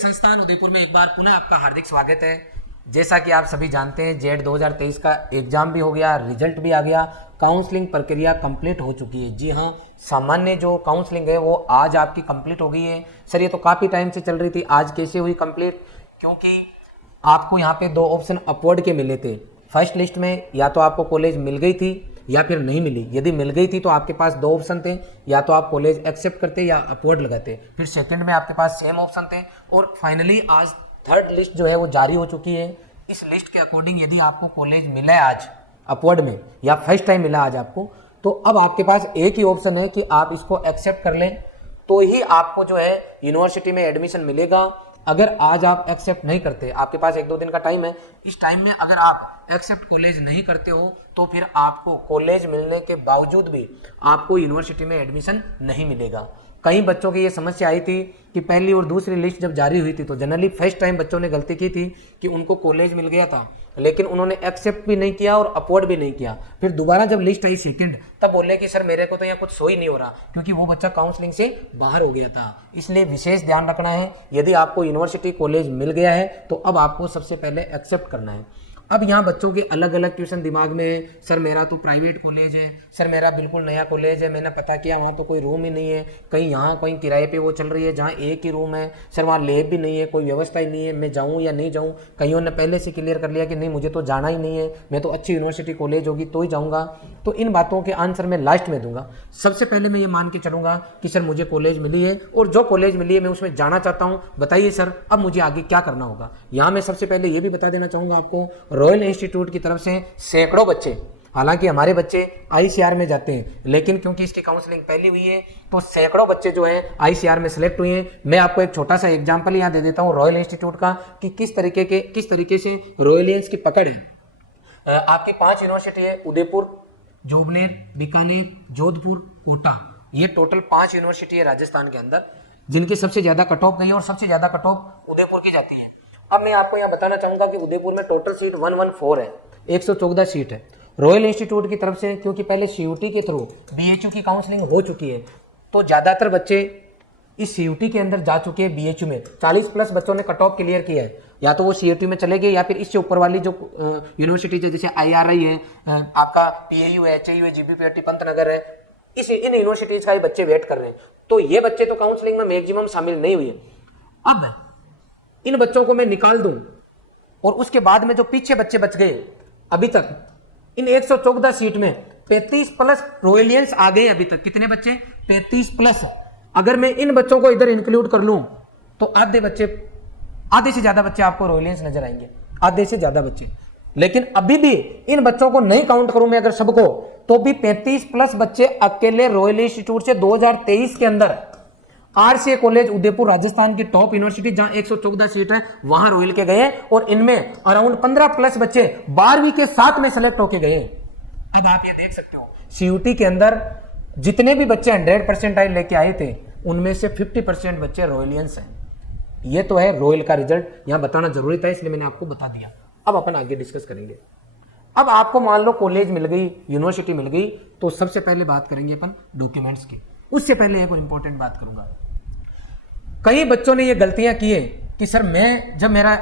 संस्थान उदयपुर में एक बार पुनः आपका हार्दिक स्वागत है। जैसा कि आप सभी जानते हैं, जेड 2023 का एग्जाम भी हो गया, रिजल्ट भी आ गया, काउंसलिंग प्रक्रिया कंप्लीट हो चुकी है। जी हाँ, सामान्य जो काउंसलिंग है वो आज आपकी कंप्लीट हो गई है। सर ये तो काफ़ी टाइम से चल रही थी, आज कैसे हुई कंप्लीट? क्योंकि आपको यहाँ पे दो ऑप्शन अपवर्ड के मिले थे। फर्स्ट लिस्ट में या तो आपको कॉलेज मिल गई थी या फिर नहीं मिली। यदि मिल गई थी तो आपके पास दो ऑप्शन थे, या तो आप कॉलेज एक्सेप्ट करते या अपवर्ड लगाते। फिर सेकंड में आपके पास सेम ऑप्शन थे, और फाइनली आज थर्ड लिस्ट जो है वो जारी हो चुकी है। इस लिस्ट के अकॉर्डिंग यदि आपको कॉलेज मिला है आज अपवर्ड में, या फर्स्ट टाइम मिला आज आपको, तो अब आपके पास एक ही ऑप्शन है कि आप इसको एक्सेप्ट कर लें, तो ही आपको जो है यूनिवर्सिटी में एडमिशन मिलेगा। अगर आज आप एक्सेप्ट नहीं करते, आपके पास एक दो दिन का टाइम है, इस टाइम में अगर आप एक्सेप्ट कॉलेज नहीं करते हो तो फिर आपको कॉलेज मिलने के बावजूद भी आपको यूनिवर्सिटी में एडमिशन नहीं मिलेगा। कई बच्चों की ये समस्या आई थी कि पहली और दूसरी लिस्ट जब जारी हुई थी तो जनरली फर्स्ट टाइम बच्चों ने गलती की थी कि उनको कॉलेज मिल गया था, लेकिन उन्होंने एक्सेप्ट भी नहीं किया और अपवर्ड भी नहीं किया। फिर दोबारा जब लिस्ट आई सेकंड, तब बोले कि सर मेरे को तो यहाँ कुछ सो ही नहीं हो रहा, क्योंकि वो बच्चा काउंसलिंग से बाहर हो गया था। इसलिए विशेष ध्यान रखना है, यदि आपको यूनिवर्सिटी कॉलेज मिल गया है तो अब आपको सबसे पहले एक्सेप्ट करना है। अब यहाँ बच्चों के अलग अलग ट्यूशन दिमाग में है, सर मेरा तो प्राइवेट कॉलेज है, सर मेरा बिल्कुल नया कॉलेज है, मैंने पता किया वहाँ तो कोई रूम ही नहीं है, कहीं यहाँ कहीं किराए पे वो चल रही है जहाँ एक ही रूम है, सर वहाँ लैब भी नहीं है, कोई व्यवस्था ही नहीं है, मैं जाऊँ या नहीं जाऊँ। कईयों ने पहले से क्लियर कर लिया कि नहीं मुझे तो जाना ही नहीं है, मैं तो अच्छी यूनिवर्सिटी कॉलेज होगी तो ही जाऊँगा। तो इन बातों के आंसर मैं लास्ट में दूंगा। सबसे पहले मैं ये मान के चलूँगा कि सर मुझे कॉलेज मिली है और जो कॉलेज मिली है मैं उसमें जाना चाहता हूँ, बताइए सर अब मुझे आगे क्या करना होगा। यहाँ मैं सबसे पहले ये भी बता देना चाहूँगा आपको, रॉयल इंस्टीट्यूट की तरफ से सैकड़ों बच्चे, हालांकि हमारे बच्चे आईसीआर में जाते हैं, लेकिन क्योंकि इसकी काउंसलिंग पहली हुई है तो सैकड़ों बच्चे जो हैं आईसीआर में सिलेक्ट हुए हैं। मैं आपको एक छोटा सा एग्जांपल यहाँ दे देता हूँ रॉयल इंस्टीट्यूट का कि किस तरीके से रॉयलियंस की पकड़ है। आपकी 5 यूनिवर्सिटी है, उदयपुर, जोबनेर, बीकानेर, जोधपुर, कोटा, ये टोटल 5 यूनिवर्सिटी है राजस्थान के अंदर, जिनकी सबसे ज्यादा कट ऑफ गई है और सबसे ज्यादा कट ऑफ उदयपुर की जाती है। अब मैं आपको यहाँ बताना चाहूंगा कि उदयपुर में टोटल सीट 114 है, 114 सीट है रॉयल इंस्टीट्यूट की तरफ से। क्योंकि पहले सीयूटी के थ्रू बीएचयू की काउंसलिंग हो चुकी है, तो ज्यादातर बच्चे इस सीयूटी के अंदर जा चुके हैं। बीएचयू में 40+ बच्चों ने कट ऑफ क्लियर किया है, या तो वो सीयूटी में चले गए या फिर इससे ऊपर वाली जो यूनिवर्सिटीज है, जैसे आईआरआई है, आपका पीएयू है, एचएयू है, जीबीपीआरटी पंतनगर है, इन यूनिवर्सिटीज का ही बच्चे वेट कर रहे हैं। तो ये बच्चे तो काउंसलिंग में मैक्सिमम शामिल नहीं हुए। अब इन बच्चों को मैं निकाल दूं और उसके बाद में जो पीछे बच्चे बच गए अभी तक, इन 114 सीट में 35+ रॉयलियंस आ गए अभी तक। कितने बच्चे? 35+। अगर मैं इन बच्चों को इधर इंक्लूड कर लूं तो आधे से ज्यादा बच्चे आपको रॉयलियंस नजर आएंगे, आधे से ज्यादा बच्चे। लेकिन अभी भी इन बच्चों को नहीं काउंट करूं मैं अगर सबको, तो भी 35+ बच्चे अकेले रॉयल इंस्टीट्यूट से 2023 के अंदर आरसीए कॉलेज उदयपुर, राजस्थान की टॉप यूनिवर्सिटी जहां 114 सीट है, वहां रॉयल के गए, और इनमें अराउंड 15+ बच्चे 12वीं के साथ में सेलेक्ट होके गए। अब आप ये देख सकते हो सीयूटी के अंदर जितने भी बच्चे 100% लेके आए थे, उनमें से 50% बच्चे रॉयलियंस हैं। ये तो है रॉयल का रिजल्ट, यहां बताना जरूरी था, इसलिए मैंने आपको बता दिया। अब अपन आगे डिस्कस करेंगे। अब आपको मान लो कॉलेज मिल गई, यूनिवर्सिटी मिल गई, तो सबसे पहले बात करेंगे अपन डॉक्यूमेंट्स की। उससे पहले एक और इंपॉर्टेंट बात करूंगा। कई बच्चों ने ये गलतियां की है कि सर मैं जब मेरा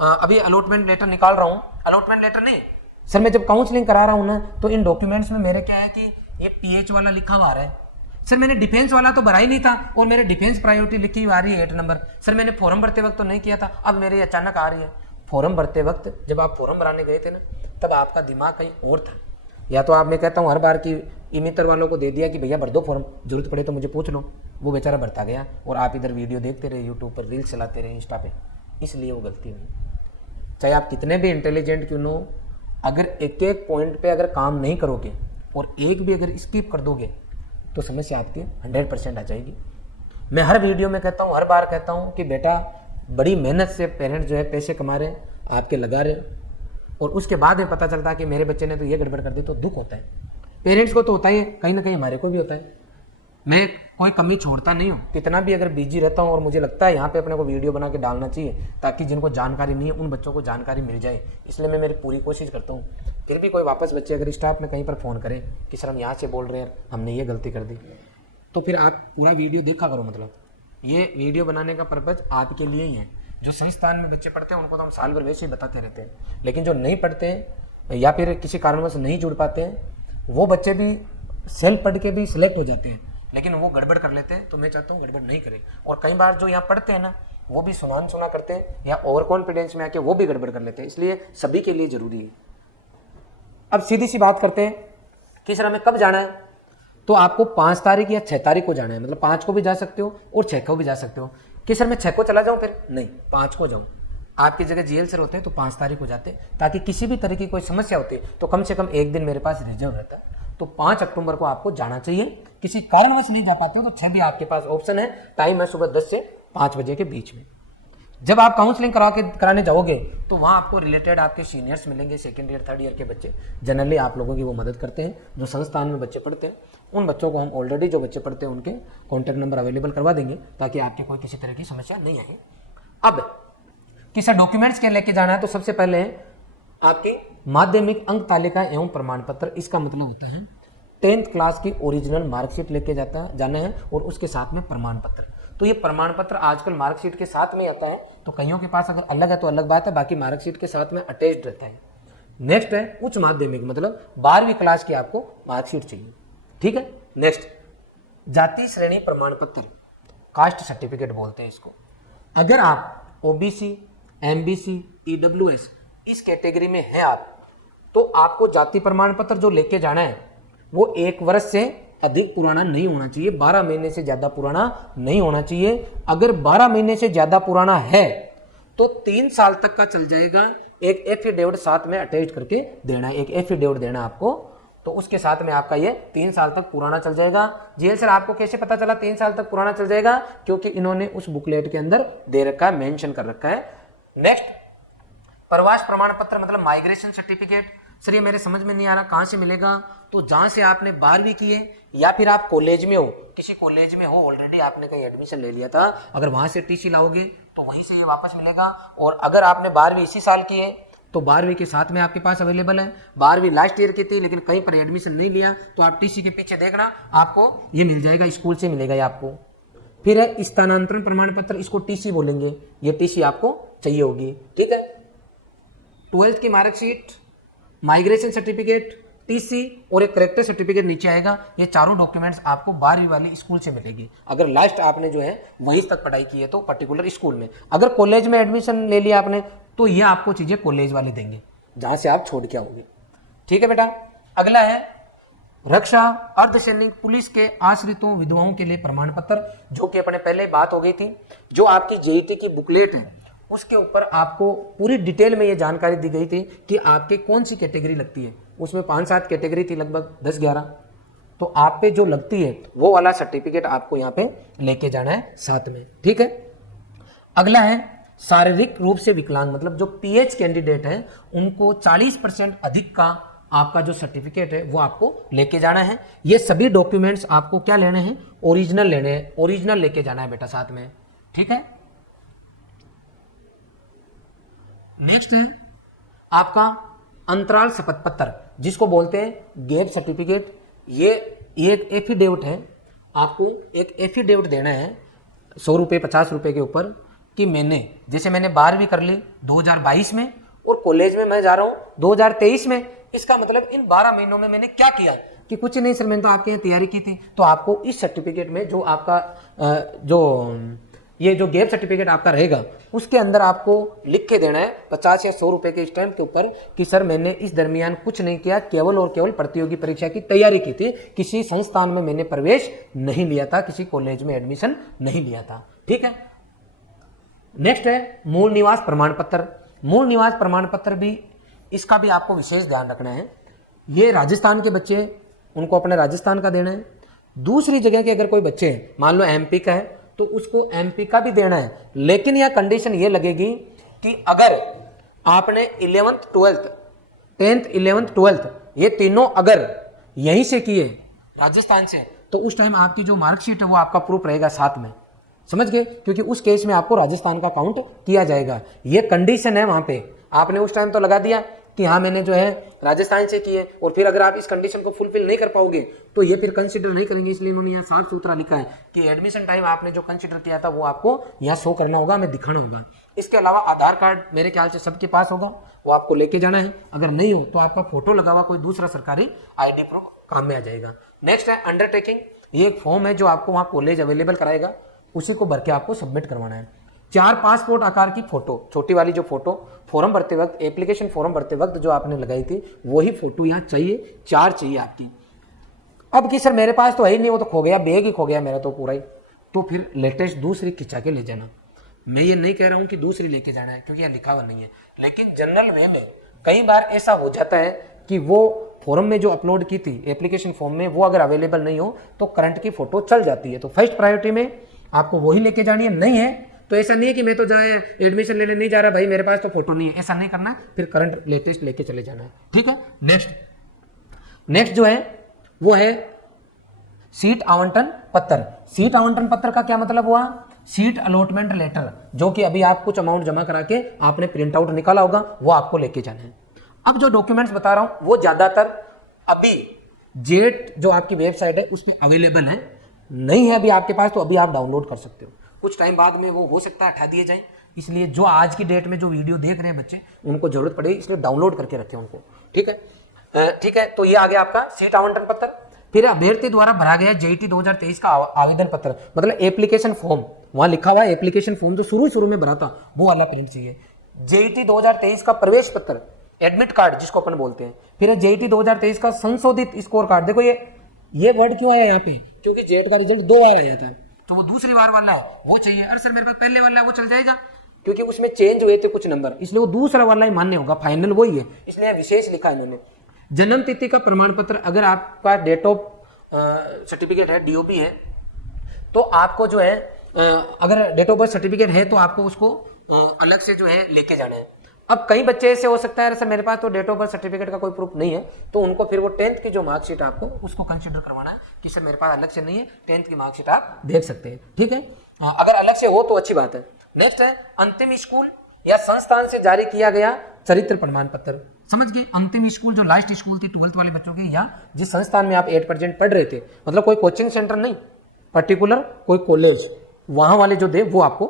अभी अलॉटमेंट लेटर निकाल रहा हूं, अलॉटमेंट लेटर नहीं सर, मैं जब काउंसलिंग करा रहा हूं ना, तो इन डॉक्यूमेंट्स में मेरे क्या है कि ये पीएच वाला लिखा हुआ आ रहा है। सर मैंने डिफेंस वाला तो भरा ही नहीं था और मेरे डिफेंस प्रायोरिटी लिखी हुई आ रही है 8 नंबर। सर मैंने फॉर्म भरते वक्त तो नहीं किया था, अब मेरे अचानक आ रही है। फॉर्म भरते वक्त जब आप फॉर्म भराने गए थे ना, तब आपका दिमाग कहीं और था। या तो आप, मैं कहता हूँ हर बार की इमितर वालों को दे दिया कि भैया भर दो फॉर्म, जरूरत पड़े तो मुझे पूछ लो, वो बेचारा भरता गया और आप इधर वीडियो देखते रहे, यूट्यूब पर रील्स चलाते रहे, इंस्टा पे, इसलिए वो गलती हुई। चाहे आप कितने भी इंटेलिजेंट क्यों हो, अगर एक एक पॉइंट पे अगर काम नहीं करोगे और एक भी अगर स्किप कर दोगे तो समस्या आपकी 100% आ जाएगी। मैं हर वीडियो में कहता हूँ, हर बार कहता हूँ कि बेटा बड़ी मेहनत से पेरेंट्स जो है पैसे कमा रहे हैं, आपके लगा रहे, और उसके बाद में पता चलता है कि मेरे बच्चे ने तो ये गड़बड़ कर दी, तो दुख होता है। पेरेंट्स को तो होता ही है, कहीं ना कहीं हमारे को भी होता है। मैं कोई कमी छोड़ता नहीं हूँ, कितना भी अगर बिजी रहता हूँ, और मुझे लगता है यहाँ पे अपने को वीडियो बना के डालना चाहिए ताकि जिनको जानकारी नहीं है उन बच्चों को जानकारी मिल जाए, इसलिए मैं मेरी पूरी कोशिश करता हूँ। फिर भी कोई वापस बच्चे अगर स्टाफ में कहीं पर फ़ोन करें कि सर हम यहाँ से बोल रहे हैं, हमने ये गलती कर दी, तो फिर आप पूरा वीडियो देखा करो, मतलब ये वीडियो बनाने का पर्पज आपके लिए ही है। जो संस्थान में बच्चे पढ़ते हैं उनको तो हम साल भर वैसे ही बताते रहते हैं, लेकिन जो नहीं पढ़ते हैं या फिर किसी कारणवश नहीं जुड़ पाते हैं, वो बच्चे भी सेल्फ पढ़ के भी सिलेक्ट हो जाते हैं, लेकिन वो गड़बड़ कर लेते हैं। तो मैं चाहता हूँ गड़बड़ नहीं करें। और कई बार जो यहाँ पढ़ते हैं ना, वो भी सुना करते हैं या ओवर कॉन्फिडेंस में आके वो भी गड़बड़ कर लेते हैं, इसलिए सभी के लिए जरूरी है। अब सीधी सी बात करते हैं कि सर हमें कब जाना है। तो आपको 5 तारीख या 6 तारीख को जाना है, मतलब 5 को भी जा सकते हो और 6 को भी जा सकते हो। कि सर मैं 6 को चला जाऊं, फिर नहीं 5 को जाऊं। आपकी जगह जीएल सर होते हैं तो 5 तारीख को जाते, ताकि किसी भी तरह की कोई समस्या होती है तो कम से कम एक दिन मेरे पास रिजर्व रहता है। तो 5 अक्टूबर को आपको जाना चाहिए। किसी कारणवश नहीं जा पाते हो तो 6 भी आपके पास ऑप्शन है। टाइम है सुबह 10 से 5 बजे के बीच में। जब आप काउंसलिंग कराने जाओगे तो वहाँ आपको रिलेटेड आपके सीनियर्स मिलेंगे, सेकेंड ईयर 3rd ईयर के बच्चे। जनरली आप लोगों की वो मदद करते हैं। जो संस्थान में बच्चे पढ़ते हैं उन बच्चों को हम ऑलरेडी जो बच्चे पढ़ते हैं उनके कॉन्टैक्ट नंबर अवेलेबल करवा देंगे, ताकि आपकी कोई किसी तरह की समस्या नहीं आए। अब किसी डॉक्यूमेंट्स के लेके जाना है तो सबसे पहले आपकी माध्यमिक अंक तालिका एवं प्रमाण पत्र। इसका मतलब होता है 10th क्लास की ओरिजिनल मार्कशीट लेके जाना है और उसके साथ में प्रमाण पत्र। तो ये प्रमाण पत्र आजकल मार्कशीट के साथ में आता है, तो कईयों के पास अगर अलग है तो अलग बात है, बाकी मार्कशीट के साथ में अटैच्ड रहता है। नेक्स्ट है उच्च माध्यमिक, मतलब 12वीं क्लास की आपको मार्कशीट चाहिए। ठीक है। नेक्स्ट जाति श्रेणी प्रमाण पत्र, कास्ट सर्टिफिकेट बोलते हैं इसको। अगर आप ओबीसी, एमबीसी, ईडब्ल्यूएस इस कैटेगरी में हैं आप, तो आपको जाति प्रमाण पत्र जो लेके जाना है वो 1 वर्ष से अधिक पुराना नहीं होना चाहिए, 12 महीने से ज्यादा पुराना नहीं होना चाहिए। अगर 12 महीने से ज्यादा पुराना है तो 3 साल तक का चल जाएगा। एक एफिडेविट साथ में अटैच करके देना है, एक एफिडेविट देना आपको, तो उसके साथ में आपका ये 3 साल तक पुराना चल जाएगा। जीएल सर आपको कैसे पता चला 3 साल तक पुराना चल जाएगा? क्योंकि इन्होंने उस बुकलेट के अंदर दे रखा है, मेंशन कर रखा है। नेक्स्ट प्रवास प्रमाण पत्र, मतलब माइग्रेशन सर्टिफिकेट। सर ये मेरे समझ में नहीं आ रहा, कहाँ से मिलेगा? तो जहां से आपने 12वीं की है या फिर आप कॉलेज में हो, किसी कॉलेज में हो ऑलरेडी, आपने कहीं एडमिशन ले लिया था, अगर वहां से टीसी लाओगे तो वहीं से ये वापस मिलेगा। और अगर आपने 12वीं इसी साल की है तो 12वीं के साथ में आपके पास अवेलेबल है। 12वीं लास्ट ईयर की थी लेकिन कहीं पर एडमिशन नहीं लिया तो आप टीसी के पीछे देखना, आपको ये मिल जाएगा, स्कूल से मिलेगा ये आपको। फिर है स्थानांतरण प्रमाण पत्र, इसको टीसी बोलेंगे, ये टीसी आपको चाहिए होगी। ठीक है। 12th की मार्कशीट, माइग्रेशन सर्टिफिकेट, टीसी और एक करेक्टर सर्टिफिकेट नीचे आएगा। ये चारों डॉक्यूमेंट्स आपको 12वीं वाली स्कूल से मिलेगी। अगर लास्ट आपने जो है वहीं तक पढ़ाई की है तो पर्टिकुलर स्कूल में। अगर कॉलेज में एडमिशन ले लिया आपने तो ये आपको चीजें कॉलेज वाले देंगे जहां से आप छोड़ के आओगे। ठीक है बेटा। अगला है रक्षा, अर्धसैनिक, पुलिस के आश्रितों, विधवाओं के लिए प्रमाण पत्र, जो कि अपने पहले बात हो गई थी। जो आपकी जेईटी की बुकलेट है उसके ऊपर आपको पूरी डिटेल में ये जानकारी दी गई थी कि आपके कौन सी कैटेगरी लगती है। उसमें 5-7 कैटेगरी थी, लगभग 10-11, तो आप पे जो लगती है वो वाला सर्टिफिकेट आपको यहाँ पे लेके जाना है साथ में। ठीक है। अगला है शारीरिक रूप से विकलांग, मतलब जो पीएच कैंडिडेट है उनको 40% अधिक का आपका जो सर्टिफिकेट है वो आपको लेके जाना है। ये सभी डॉक्यूमेंट्स आपको क्या लेने हैं? ओरिजिनल लेने हैं, ओरिजिनल लेके जाना है बेटा साथ में। ठीक है। नेक्स्ट है आपका अंतराल शपथ पत्र, जिसको बोलते हैं गैप सर्टिफिकेट। ये एक एफिडेविट है, आपको एक एफिडेविट देना है 100 रुपये 50 रुपये के ऊपर कि जैसे मैंने 12वीं कर ली 2022 में और कॉलेज में मैं जा रहा हूँ 2023 में। इसका मतलब इन 12 महीनों में मैंने क्या किया कि कुछ नहीं सर, मैंने तो आपके यहाँ तैयारी की थी। तो आपको इस सर्टिफिकेट में जो आपका ये जो गैप सर्टिफिकेट आपका रहेगा उसके अंदर आपको लिख के देना है 50 या 100 रुपए के स्टैम्प के ऊपर कि सर मैंने इस दरमियान कुछ नहीं किया, केवल और केवल प्रतियोगी परीक्षा की तैयारी की थी, किसी संस्थान में मैंने प्रवेश नहीं लिया था, किसी कॉलेज में एडमिशन नहीं लिया था। ठीक है। नेक्स्ट है मूल निवास प्रमाण पत्र। मूल निवास प्रमाण पत्र भी, इसका भी आपको विशेष ध्यान रखना है। ये राजस्थान के बच्चे, उनको अपने राजस्थान का देना है। दूसरी जगह के अगर कोई बच्चे हैं, मान लो एमपी का है तो उसको एमपी का भी देना है, लेकिन यह कंडीशन ये लगेगी कि अगर आपने 11th 12th 10th 11th 12th ये तीनों अगर यहीं से किए राजस्थान से, तो उस टाइम आपकी जो मार्कशीट है वो आपका प्रूफ रहेगा साथ में, समझ गए? क्योंकि उस केस में आपको राजस्थान का काउंट किया जाएगा। ये कंडीशन है वहां पे। आपने उस टाइम तो लगा दिया कि हाँ मैंने जो है राजस्थान से की है, और फिर अगर आप इस कंडीशन को फुलफिल नहीं कर पाओगे तो ये फिर कंसिडर नहीं करेंगे। इसलिए इन्होंने यहाँ साफ सुथरा लिखा है कि एडमिशन टाइम आपने जो कंसिडर किया था वो आपको यहाँ शो करना होगा, हमें दिखाना होगा। इसके अलावा आधार कार्ड मेरे ख्याल से सबके पास होगा, वो आपको लेके जाना है। अगर नहीं हो तो आपका फोटो लगा हुआ कोई दूसरा सरकारी ID प्रूफ काम में आ जाएगा। नेक्स्ट है अंडरटेकिंग। ये एक फॉर्म है जो आपको वहाँ कॉलेज अवेलेबल कराएगा, उसी को भर के आपको सबमिट करवाना है। 4 पासपोर्ट आकार की फोटो, छोटी वाली जो फोटो फॉर्म भरते वक्त, एप्लीकेशन फॉर्म भरते वक्त जो आपने लगाई थी वही फोटो यहाँ चाहिए, 4 चाहिए आपकी। अब कि सर मेरे पास तो है ही नहीं, वो तो खो गया, बैग ही खो गया मेरा तो पूरा ही, तो फिर लेटेस्ट दूसरी खिंचा के ले जाना। मैं ये नहीं कह रहा हूँ कि दूसरी लेके जाना है क्योंकि यहाँ लिखा हुआ नहीं है, लेकिन जनरल वे में कई बार ऐसा हो जाता है कि वो फॉर्म में जो अपलोड की थी एप्लीकेशन फॉर्म में वो अगर अवेलेबल नहीं हो तो करंट की फोटो चल जाती है। तो फर्स्ट प्रायोरिटी में आपको वही लेके जानी है। नहीं है तो ऐसा नहीं है कि मैं तो जाए एडमिशन लेने नहीं जा रहा भाई, मेरे पास तो फोटो नहीं है, ऐसा नहीं करना है, फिर करंट लेटेस्ट लेके चले जाना है। ठीक है। नेक्स्ट जो है वो है सीट आवंटन पत्र। सीट आवंटन पत्र का क्या मतलब हुआ? सीट अलॉटमेंट लेटर, जो कि अभी आप कुछ अमाउंट जमा करा के आपने प्रिंट आउट निकाला होगा, वो आपको लेके जाना है। अब जो डॉक्यूमेंट्स बता रहा हूं वो ज्यादातर अभी जेट जो आपकी वेबसाइट है उसमें अवेलेबल है, नहीं है अभी आपके पास तो अभी आप डाउनलोड कर सकते हो। कुछ टाइम बाद में वो हो सकता है हटा दिए जाए, इसलिए जो आज की डेट में जो वीडियो देख रहे हैं बच्चे उनको जरूरत पड़ेगी, इसलिए डाउनलोड करके रखें उनको। ठीक है, ठीक है। तो ये आ गया आपका सीट आवंटन पत्र। फिर अभ्यर्थी द्वारा भरा गया JET 2023 का आवेदन पत्र, मतलब एप्लीकेशन फॉर्म, वहां लिखा हुआ है एप्लीकेशन फॉर्म जो शुरू में भरा था वो वाला प्रिंट चाहिए। JET 2023 का प्रवेश पत्र, एडमिट कार्ड जिसको अपन बोलते हैं। फिर JET 2023 का संशोधित स्कोर कार्ड। देखो ये वर्ड क्यों आया यहाँ पे, क्योंकि जेट का रिजल्ट 2 बार आया था, तो वो दूसरी बार वाला है वो चाहिए। अरे सर मेरे पास पहले वाला है वो चल जाएगा, क्योंकि उसमें चेंज हुए थे कुछ नंबर, इसलिए वो दूसरा वाला ही मान्य होगा, फाइनल वही है, इसलिए विशेष लिखा है इन्होंने। जन्म तिथि का प्रमाण पत्र, अगर आपका डेट ऑफ सर्टिफिकेट है DOB है तो आपको जो है अगर डेट ऑफ बर्थ सर्टिफिकेट है तो आपको उसको अलग से जो है लेके जाना है। अब कई बच्चे ऐसे हो सकता है सर मेरे पास तो डेट ऑफ बर्थ सर्टिफिकेट का कोई प्रूफ नहीं है, तो उनको फिर वो 10th की जो मार्कशीट आपको उसको कंसीडर करवाना है कि सर मेरे पास अलग से नहीं है, 10th की मार्कशीट आप देख सकते हैं। ठीक है, अगर अलग से हो तो अच्छी बात है। नेक्स्ट है अंतिम स्कूल या संस्थान से जारी किया गया चरित्र प्रमाण पत्र। समझ गए, अंतिम स्कूल जो लास्ट स्कूल थी 12th वाले बच्चों की, या जिस संस्थान में आप 8% पढ़ रहे थे, मतलब कोई कोचिंग सेंटर नहीं, पर्टिकुलर कोई कॉलेज, वहां वाले जो दे वो आपको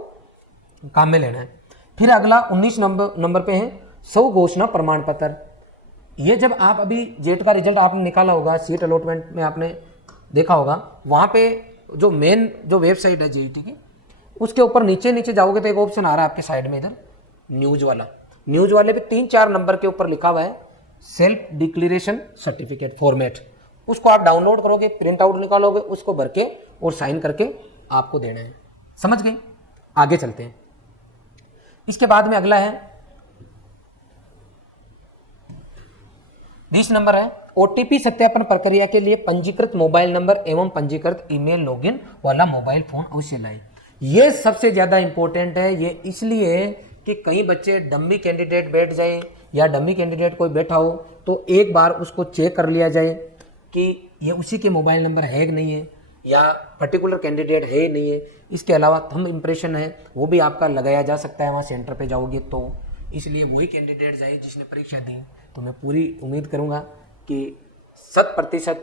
काम में लेना है। फिर अगला 19 नंबर पे है स्व घोषणा प्रमाण पत्र। ये जब आप अभी जेट का रिजल्ट आपने निकाला होगा, सीट अलॉटमेंट में आपने देखा होगा, वहां पे जो मेन जो वेबसाइट है JET की, उसके ऊपर नीचे जाओगे तो एक ऑप्शन आ रहा है आपके साइड में इधर न्यूज वाला। न्यूज वाले पे 3-4 नंबर के ऊपर लिखा हुआ है सेल्फ डिक्लेरेशन सर्टिफिकेट फॉर्मेट। उसको आप डाउनलोड करोगे, प्रिंट आउट निकालोगे, उसको भर के और साइन करके आपको देना है। समझ गए, आगे चलते हैं। इसके बाद में अगला है 20 नंबर है OTP सत्यापन प्रक्रिया के लिए पंजीकृत मोबाइल नंबर एवं पंजीकृत ईमेल लॉगिन वाला मोबाइल फोन अवश्य लाएं। ये सबसे ज्यादा इंपॉर्टेंट है। ये इसलिए कि कई बच्चे डम्मी कैंडिडेट बैठ जाए या डम्मी कैंडिडेट कोई बैठा हो तो एक बार उसको चेक कर लिया जाए कि ये उसी के मोबाइल नंबर है कि नहीं है, या पर्टिकुलर कैंडिडेट है ही नहीं है। इसके अलावा थंब इम्प्रेशन है वो भी आपका लगाया जा सकता है वहाँ सेंटर पे जाओगे तो, इसलिए वही कैंडिडेट जाए जिसने परीक्षा दी। तो मैं पूरी उम्मीद करूँगा कि 100%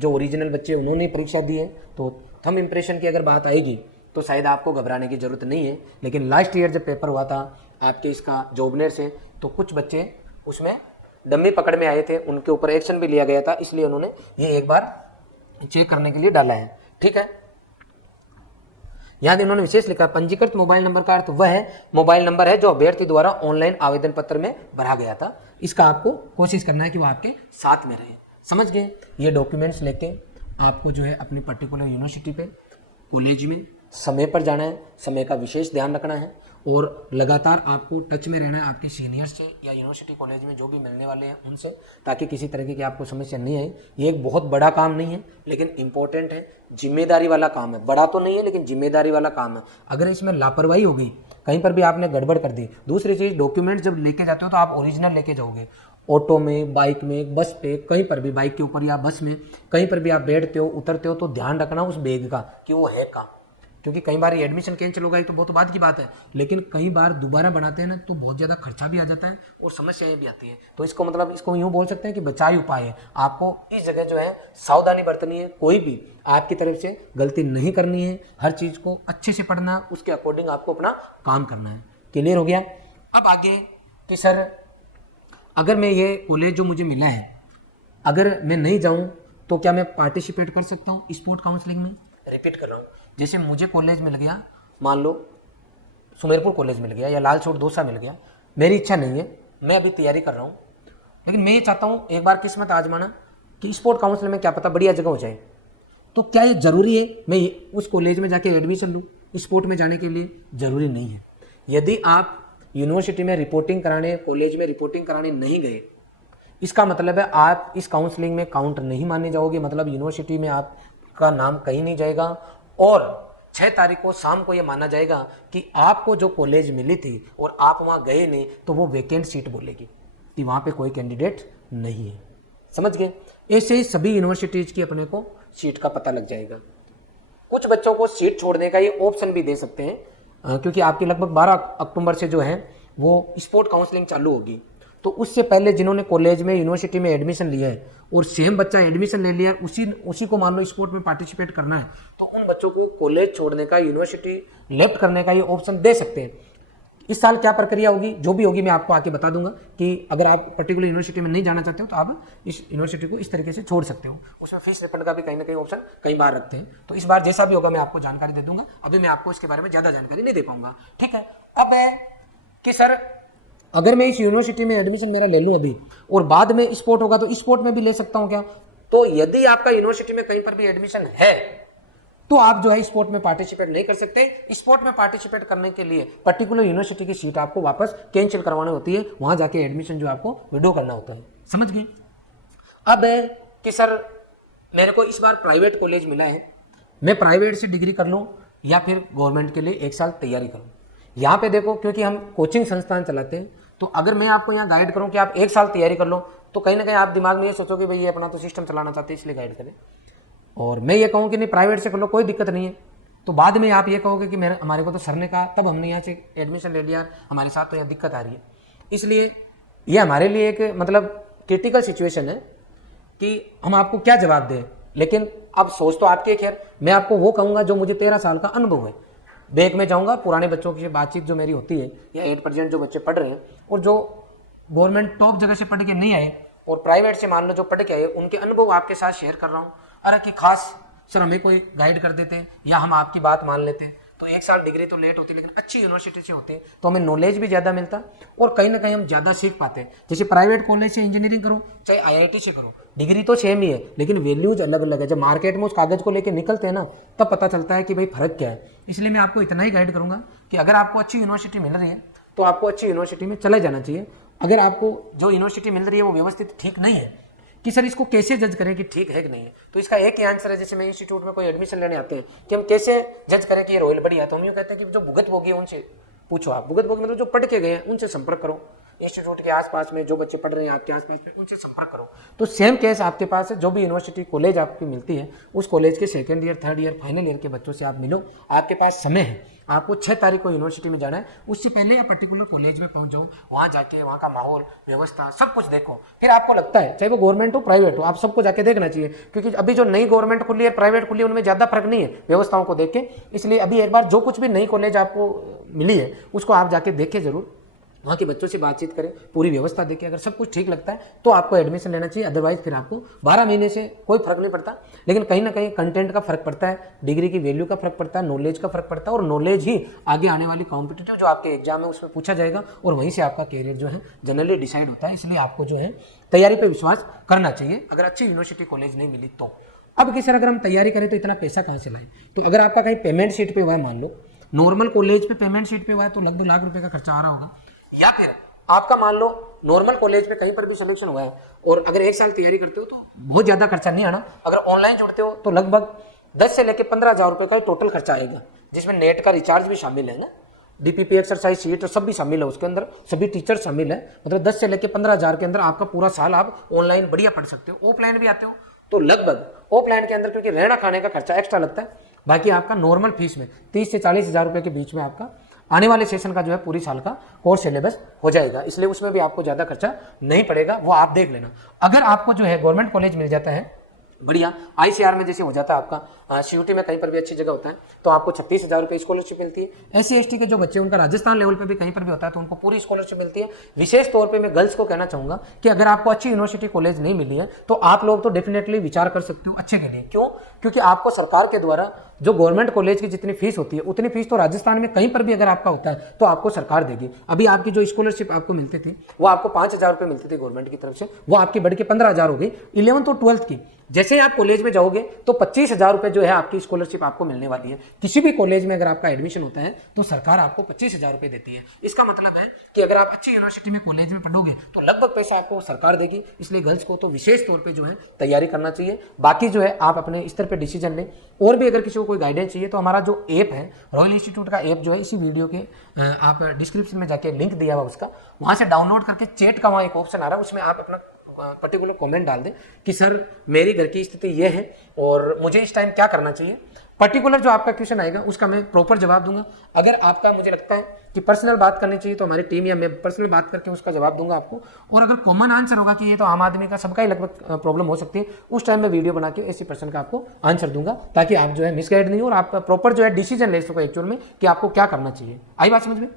जो ओरिजिनल बच्चे उन्होंने परीक्षा दी है, तो थंब इम्प्रेशन की अगर बात आएगी तो शायद आपको घबराने की ज़रूरत नहीं है। लेकिन लास्ट ईयर जब पेपर हुआ था आपके इसका जॉबनेट से, तो कुछ बच्चे उसमें डम्मी पकड़ में आए थे, उनके ऊपर एक्शन भी लिया गया था, इसलिए उन्होंने ये एक बार चेक करने के लिए डाला है। ठीक है, यहाँ इन्होंने विशेष लिखा पंजीकृत मोबाइल नंबर का अर्थ वह है मोबाइल नंबर है जो अभ्यर्थी द्वारा ऑनलाइन आवेदन पत्र में भरा गया था। इसका आपको कोशिश करना है कि वो आपके साथ में रहे। समझ गए, ये डॉक्यूमेंट्स लेके आपको जो है अपनी पर्टिकुलर यूनिवर्सिटी पे, कॉलेज में समय पर जाना है, समय का विशेष ध्यान रखना है और लगातार आपको टच में रहना है आपके सीनियर से या यूनिवर्सिटी कॉलेज में जो भी मिलने वाले हैं उनसे, ताकि किसी तरीके की आपको समस्या नहीं आए। ये एक बहुत बड़ा काम नहीं है लेकिन इम्पोर्टेंट है, जिम्मेदारी वाला काम है। बड़ा तो नहीं है लेकिन जिम्मेदारी वाला काम है। अगर इसमें लापरवाही होगी, कहीं पर भी आपने गड़बड़ कर दी। दूसरी चीज़, डॉक्यूमेंट जब लेके जाते हो तो आप ओरिजिनल लेके जाओगे। ऑटो में, बाइक में, बस पे, कहीं पर भी, बाइक के ऊपर या बस में कहीं पर भी आप बैठते हो, उतरते हो तो ध्यान रखना उस बैग का कि वो है का, क्योंकि कई बार ये एडमिशन कैंसिल होगा तो बहुत बात की बात है, लेकिन कई बार दोबारा बनाते हैं ना तो बहुत ज़्यादा खर्चा भी आ जाता है और समस्याएं भी आती है। तो इसको मतलब इसको यूँ बोल सकते हैं कि बचाव उपाय है। आपको इस जगह जो है सावधानी बरतनी है, कोई भी आपकी तरफ से गलती नहीं करनी है, हर चीज़ को अच्छे से पढ़ना, उसके अकॉर्डिंग आपको अपना काम करना है। क्लियर हो गया? अब आगे कि सर अगर मैं ये कॉलेज जो मुझे मिला है अगर मैं नहीं जाऊँ तो क्या मैं पार्टिसिपेट कर सकता हूँ स्पोर्ट काउंसलिंग में? रिपीट कर रहा हूँ, जैसे मुझे कॉलेज मिल गया, मान लो सुमेरपुर कॉलेज मिल गया या लाल चौक दोसा मिल गया, मेरी इच्छा नहीं है, मैं अभी तैयारी कर रहा हूँ, लेकिन मैं ये चाहता हूँ एक बार किस्मत आजमाना कि स्पोर्ट काउंसिल में क्या पता बढ़िया जगह हो जाए, तो क्या ये ज़रूरी है मैं उस कॉलेज में जाके एडमिशन लूँ? स्पोर्ट में जाने के लिए ज़रूरी नहीं है। यदि आप यूनिवर्सिटी में रिपोर्टिंग कराने, कॉलेज में रिपोर्टिंग कराने नहीं गए, इसका मतलब है आप इस काउंसलिंग में काउंट नहीं माने जाओगे, मतलब यूनिवर्सिटी में आपका नाम कहीं नहीं जाएगा। और 6 तारीख को शाम को ये माना जाएगा कि आपको जो कॉलेज मिली थी और आप वहाँ गए नहीं, तो वो वैकेंट सीट बोलेगी कि वहाँ पे कोई कैंडिडेट नहीं है। समझ गए? ऐसे ही सभी यूनिवर्सिटीज़ की अपने को सीट का पता लग जाएगा। कुछ बच्चों को सीट छोड़ने का ये ऑप्शन भी दे सकते हैं, क्योंकि आपकी लगभग 12 अक्टूबर से जो है वो स्पोर्ट काउंसलिंग चालू होगी। तो उससे पहले जिन्होंने कॉलेज में, यूनिवर्सिटी में एडमिशन लिया है और सेम बच्चा एडमिशन ले लिया, उसी को मान लो स्पोर्ट में पार्टिसिपेट करना है, तो उन बच्चों को कॉलेज छोड़ने का, यूनिवर्सिटी लेफ्ट करने का ये ऑप्शन दे सकते हैं। इस साल क्या प्रक्रिया होगी, जो भी होगी मैं आपको आके बता दूंगा कि अगर आप पर्टिकुलर यूनिवर्सिटी में नहीं जाना चाहते हो तो आप इस यूनिवर्सिटी को इस तरीके से छोड़ सकते हो। उसमें फीस रिफंड का भी कहीं ना कहीं ऑप्शन कई बार रखते हैं। तो इस बार जैसा भी होगा मैं आपको जानकारी दे दूंगा, अभी मैं आपको इसके बारे में ज़्यादा जानकारी नहीं दे पाऊंगा। ठीक है? अब है कि सर अगर मैं इस यूनिवर्सिटी में एडमिशन मेरा ले लूँ अभी और बाद में स्पोर्ट होगा तो स्पोर्ट में भी ले सकता हूँ क्या? तो यदि आपका यूनिवर्सिटी में कहीं पर भी एडमिशन है तो आप जो है स्पोर्ट में पार्टिसिपेट नहीं कर सकते। स्पोर्ट में पार्टिसिपेट करने के लिए पर्टिकुलर यूनिवर्सिटी की सीट आपको वापस कैंसिल करवानी होती है, वहां जाके एडमिशन जो आपको विड्रॉ करना होता है। समझ गए? अब है कि सर मेरे को इस बार प्राइवेट कॉलेज मिला है, मैं प्राइवेट से डिग्री कर लूँ या फिर गवर्नमेंट के लिए 1 साल तैयारी करूँ? यहाँ पे देखो, क्योंकि हम कोचिंग संस्थान चलाते हैं, तो अगर मैं आपको यहाँ गाइड करूँ कि आप 1 साल तैयारी कर लो, तो कहीं ना कहीं आप दिमाग में ये सोचोगे भाई ये अपना तो सिस्टम चलाना चाहते हैं इसलिए गाइड करें। और मैं ये कहूँ कि नहीं प्राइवेट से कर लो, कोई दिक्कत नहीं है, तो बाद में आप ये कहोगे कि मेरे हमारे को तो सर ने कहा तब हमने यहाँ से एडमिशन ले लिया, हमारे साथ तो यहाँ दिक्कत आ रही है। इसलिए ये हमारे लिए एक मतलब क्रिटिकल सिचुएशन है कि हम आपको क्या जवाब दें। लेकिन अब सोच तो आपकी, खैर मैं आपको वो कहूँगा जो मुझे 13 साल का अनुभव है। बैग में जाऊँगा, पुराने बच्चों की बातचीत जो मेरी होती है, या 8% जो बच्चे पढ़ रहे हैं और जो गवर्नमेंट टॉप जगह से पढ़ के नहीं आए और प्राइवेट से मान लो जो पढ़ के आए, उनके अनुभव आपके साथ शेयर कर रहा हूँ। अरे कि खास सर हमें कोई गाइड कर देते या हम आपकी बात मान लेते तो 1 साल डिग्री तो लेट होती, लेकिन अच्छी यूनिवर्सिटी से होते तो हमें नॉलेज भी ज़्यादा मिलता और कहीं ना कहीं हम ज़्यादा सीख पाते। जैसे प्राइवेट कॉलेज से इंजीनियरिंग करो चाहे IIT से करो, डिग्री तो सेम ही है लेकिन वैल्यूज अलग अलग है। जब मार्केट में उस कागज़ को लेकर निकलते हैं ना, तब पता चलता है कि भाई फ़र्क क्या है। इसलिए मैं आपको इतना ही गाइड करूँगा कि अगर आपको अच्छी यूनिवर्सिटी मिल रही है तो आपको अच्छी यूनिवर्सिटी में चले जाना चाहिए। अगर आपको जो यूनिवर्सिटी मिल रही है वो व्यवस्थित ठीक नहीं है कि सर इसको कैसे जज करें कि ठीक है कि नहीं है, तो इसका एक ही आंसर है। जैसे मैं इंस्टीट्यूट में कोई एडमिशन लेने आते हैं कि हम कैसे जज करें कि ये रॉयल बढ़िया है, तो हम यूँ कहते हैं कि जो भुगत भोगी है उनसे पूछो। आप भुगत भोगी मतलब जो पढ़ के गए हैं उनसे संपर्क करो। इंस्टीट्यूट के आसपास में जो बच्चे पढ़ रहे हैं आपके आसपास में, उनसे संपर्क करो। तो सेम केस आपके पास है, जो भी यूनिवर्सिटी कॉलेज आपकी मिलती है उस कॉलेज के 2nd year 3rd year final year के बच्चों से आप मिलो। आपके पास समय है, आपको 6 तारीख को यूनिवर्सिटी में जाना है, उससे पहले आप पर्टिकुलर कॉलेज में पहुंच जाओ। वहाँ जाके वहाँ का माहौल, व्यवस्था सब कुछ देखो। फिर आपको लगता है चाहे वो गवर्नमेंट हो प्राइवेट हो, आप सबको जाके देखना चाहिए, क्योंकि अभी जो नई गवर्नमेंट खुली है प्राइवेट खुली है उनमें ज़्यादा फर्क नहीं है व्यवस्थाओं को देख के। इसलिए अभी एक बार जो कुछ भी नई कॉलेज आपको मिली है उसको आप जाके देखें जरूर, वहाँ के बच्चों से बातचीत करें, पूरी व्यवस्था देखें। अगर सब कुछ ठीक लगता है तो आपको एडमिशन लेना चाहिए, अदरवाइज फिर आपको 12 महीने से कोई फर्क नहीं पड़ता। लेकिन कहीं ना कहीं कंटेंट का फर्क पड़ता है, डिग्री की वैल्यू का फर्क पड़ता है, नॉलेज का फर्क पड़ता है, और नॉलेज ही आगे आने वाली कॉम्पिटिटिव जो आपके एग्जाम है उसमें पूछा जाएगा और वहीं से आपका कैरियर जो है जनरली डिसाइड होता है। इसलिए आपको जो है तैयारी पर विश्वास करना चाहिए अगर अच्छी यूनिवर्सिटी कॉलेज नहीं मिली तो। अब कि सर अगर हम तैयारी करें तो इतना पैसा कहाँ से लाएं? तो अगर आपका कहीं पेमेंट शीट पे हुआ है, मान लो नॉर्मल कॉलेज पे पेमेंट शीट पे हुआ है तो लगभग लाख रुपए का खर्चा आ रहा होगा, या फिर आपका मान लो नॉर्मल कॉलेज में कहीं पर भी सिलेक्शन हुआ है और अगर 1 साल तैयारी करते हो तो बहुत ज़्यादा खर्चा नहीं आना। अगर ऑनलाइन जुड़ते हो तो लगभग 10 से लेकर 15,000 रुपये का टोटल खर्चा आएगा, जिसमें नेट का रिचार्ज भी शामिल है ना, DPP एक्सरसाइज शीट सब भी शामिल है उसके अंदर, सभी टीचर शामिल है। मतलब 10 से लेकर 15,000 के अंदर आपका पूरा साल आप ऑनलाइन बढ़िया पढ़ सकते हो। ऑफलाइन भी आते हो तो लगभग ऑफलाइन के अंदर क्योंकि रहना खाने का खर्चा एक्स्ट्रा लगता है, बाकी आपका नॉर्मल फीस में 30 से 40 हज़ार रुपये के बीच में आपका आने वाले सेशन का जो है पूरी साल का कोर्स सिलेबस हो जाएगा, इसलिए उसमें भी आपको ज़्यादा खर्चा नहीं पड़ेगा, वो आप देख लेना। अगर आपको जो है गवर्नमेंट कॉलेज मिल जाता है बढ़िया, ICR में जैसे हो जाता है आपका, CUT में कहीं पर भी अच्छी जगह होता है तो आपको 36,000 रुपये स्कॉलरशिप मिलती है। SC/ST के जो बच्चे उनका राजस्थान लेवल पे भी कहीं पर भी होता है तो उनको पूरी स्कॉलरशिप मिलती है। विशेष तौर पे मैं गर्ल्स को कहना चाहूँगा कि अगर आपको अच्छी यूनिवर्सिटी कॉलेज नहीं मिली है तो आप लोग तो डेफिनेटली विचार कर सकते हो अच्छे के लिए। क्यों? क्योंकि आपको सरकार के द्वारा जो गवर्नमेंट कॉलेज की जितनी फीस होती है उतनी फीस तो राजस्थान में कहीं पर भी अगर आपका होता है तो आपको सरकार देगी। अभी आपकी जो स्कॉलरशिप आपको मिलती थी वो आपको 5,000 रुपये मिलती थी गवर्नमेंट की तरफ से, वो आपकी बढ़ के 15,000 हो गई 11th और 12th की। जैसे ही आप कॉलेज में जाओगे तो 25,000 रुपये जो है आपकी स्कॉलरशिप आपको मिलने वाली है। किसी भी कॉलेज में अगर आपका एडमिशन होता है तो सरकार आपको 25,000 रुपये देती है। इसका मतलब है कि अगर आप अच्छी यूनिवर्सिटी में कॉलेज में पढ़ोगे तो लगभग पैसा आपको सरकार देगी। इसलिए गर्ल्स को तो विशेष तौर पर जो है तैयारी करना चाहिए। बाकी जो है आप अपने स्तर पर डिसीजन लें, और भी अगर किसी को कोई गाइडेंस चाहिए तो हमारा जो ऐप है रॉयल इंस्टीट्यूट का ऐप जो है इसी वीडियो के आप डिस्क्रिप्शन में जाके लिंक दिया हुआ उसका, वहाँ से डाउनलोड करके चैट का वहाँ एक ऑप्शन आ रहा है, उसमें आप अपना पर्टिकुलर कमेंट डाल दें कि सर मेरी घर की स्थिति ये है और मुझे इस टाइम क्या करना चाहिए। पर्टिकुलर जो आपका क्वेश्चन आएगा उसका मैं प्रॉपर जवाब दूंगा। अगर आपका मुझे लगता है कि पर्सनल बात करनी चाहिए तो हमारी टीम या मैं पर्सनल बात करके उसका जवाब दूंगा आपको। और अगर कॉमन आंसर होगा कि ये तो आम आदमी का सबका ही लगभग प्रॉब्लम हो सकती है, उस टाइम मैं वीडियो बना के ऐसी पर्सन का आपको आंसर दूंगा ताकि आप जो है मिसगाइड नहीं हो और आप प्रॉपर जो है डिसीजन ले सको एक्चुअल में कि आपको क्या करना चाहिए। आई बात समझ में?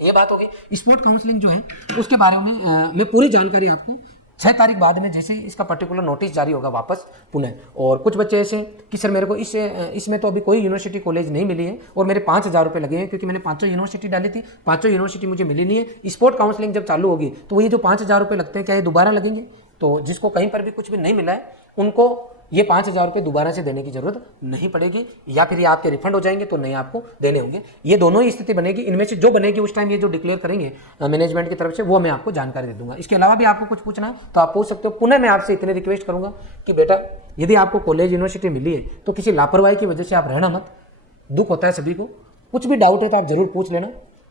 ये बात होगी। स्पोर्ट काउंसलिंग जो है उसके बारे में मैं पूरी जानकारी आपको 6 तारीख बाद में जैसे ही इसका पर्टिकुलर नोटिस जारी होगा वापस पुणे। और कुछ बच्चे ऐसे कि सर मेरे को इसमें तो अभी कोई यूनिवर्सिटी कॉलेज नहीं मिली है और मेरे 5,000 रुपये लगे हैं क्योंकि मैंने 5 यूनिवर्सिटी डाली थी, 5 यूनिवर्सिटी मुझे मिली नहीं है। स्पोर्ट काउंसलिंग जब चालू होगी तो ये जो 5,000 रुपये लगते हैं क्या ये दोबारा लगेंगे? तो जिसको कहीं पर भी कुछ भी नहीं मिला है उनको ये 5,000 रुपये दोबारा से देने की जरूरत नहीं पड़ेगी, या फिर ये आपके रिफंड हो जाएंगे तो नहीं आपको देने होंगे। ये दोनों ही स्थिति बनेगी। इनमें से जो बनेगी उस टाइम ये जो डिक्लेयर करेंगे मैनेजमेंट की तरफ से वो मैं आपको जानकारी दे दूंगा। इसके अलावा भी आपको कुछ पूछना है तो आप पूछ सकते हो। पुनः मैं आपसे इतनी रिक्वेस्ट करूंगा कि बेटा यदि आपको कॉलेज यूनिवर्सिटी मिली है तो किसी लापरवाही की वजह से आप रहना मत। दुख होता है सभी को, कुछ भी डाउट है तो आप जरूर पूछ लेना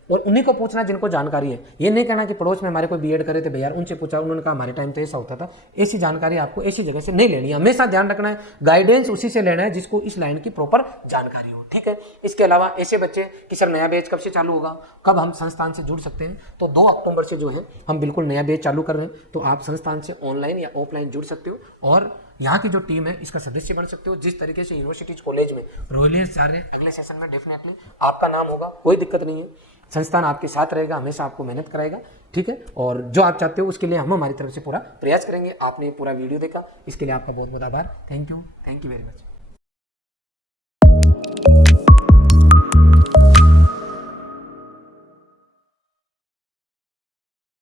और उन्हीं को पूछना जिनको जानकारी है। ये नहीं कहना कि पड़ोस में हमारे कोई बीएड करे थे भैया उनसे पूछा, उन्होंने कहा हमारे टाइम तो ऐसा होता था। ऐसी जानकारी आपको ऐसी जगह से नहीं लेनी है। हमेशा ध्यान रखना है गाइडेंस उसी से लेना है जिसको इस लाइन की प्रॉपर जानकारी हो, ठीक है। इसके अलावा ऐसे बच्चे कि सर नया बैच कब से चालू होगा, कब हम संस्थान से जुड़ सकते हैं, तो 2 अक्टूबर से जो है हम बिल्कुल नया बैच चालू कर रहे हैं। तो आप संस्थान से ऑनलाइन या ऑफलाइन जुड़ सकते हो और यहाँ की जो टीम है इसका सदस्य बन सकते हो। जिस तरीके से यूनिवर्सिटीज कॉलेज में रोलियंस जा रहे हैं, अगले सेशन में डेफिनेटली आपका नाम होगा, कोई दिक्कत नहीं है। संस्थान आपके साथ रहेगा, हमेशा आपको मेहनत कराएगा, ठीक है। और जो आप चाहते हो उसके लिए हम हमारी तरफ से पूरा प्रयास करेंगे। आपने पूरा वीडियो देखा इसके लिए आपका बहुत बहुत आभार। Thank you very much.